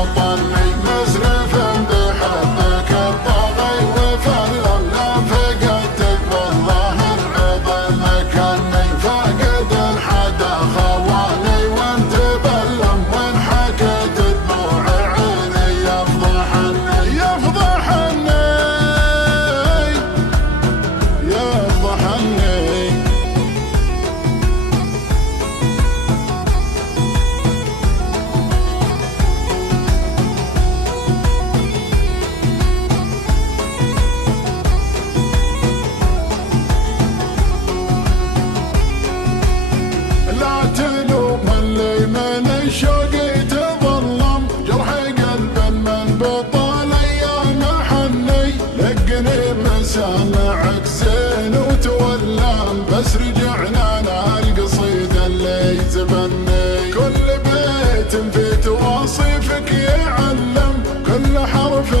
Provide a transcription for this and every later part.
وطني مسرف بحبك الطاغي وفلم لا فقدتك والله العظيم كني فاقد الحدا خواني وانت بلم وان حكيت دموع عيني يفضحني يفضحني يفضحني. لا تلوم اللي من الشوق تظلم جرح قلب من بطال ايام حني لقني مسامعك زين وتولم بس رجعنا القصيد اللي يتبني كل بيت في تواصيفك يعلم كل حرف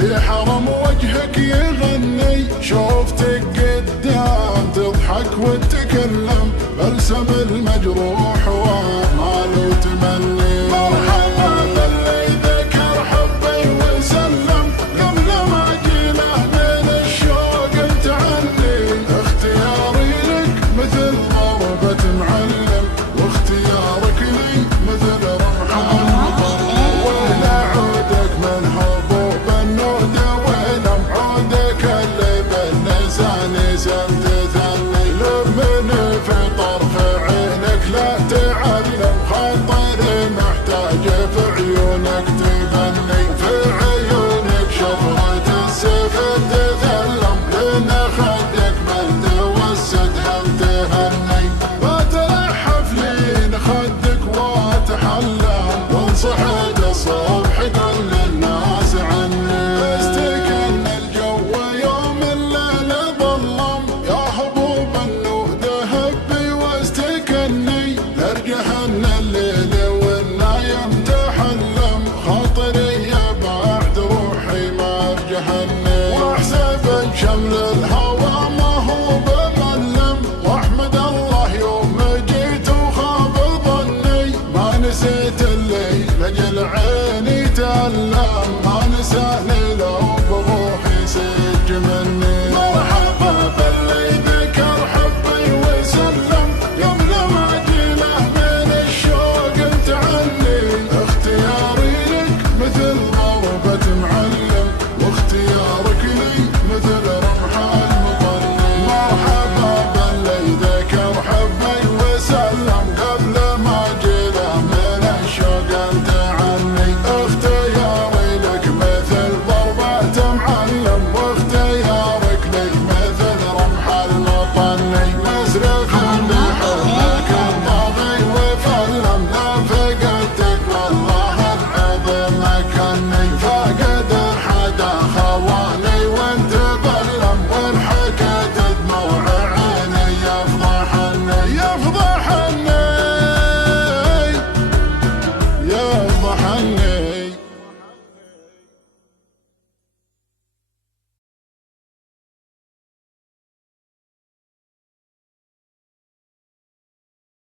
في حرم وجهك يغني شوفتك قدام تضحك وتتكلم بلسم المجروح وامال وتمني مرحبا باللي ذكر حبي وسلم قبل ما جينا من الشوق تعني اختياري لك مثل ضربة معلم واختيارك لي مثل رمح المطر وين عودك من حبوب النودة وين عودك اللي باللسان سمت ثني لمني في طرف عينك لا تعلم خاطري محتاج في عيونك تغني في عيونك شفرة السيف تثلم لان خدك من توسد هم تهني بتلحف لين خدك واتحلم وانصحد الصبح قل للناس عني استكن الجو يوم الليل ظلم يا حبوب النود هبي واستكني لارجحن الليل والنايم تحلم خاطري يا بعد روحي ما ارجحني واحسب شمل الهوى ما هو بملم واحمد الله يوم جيت وخاب ظني ما نسيت الليل لاجل عيني تألم ما نساني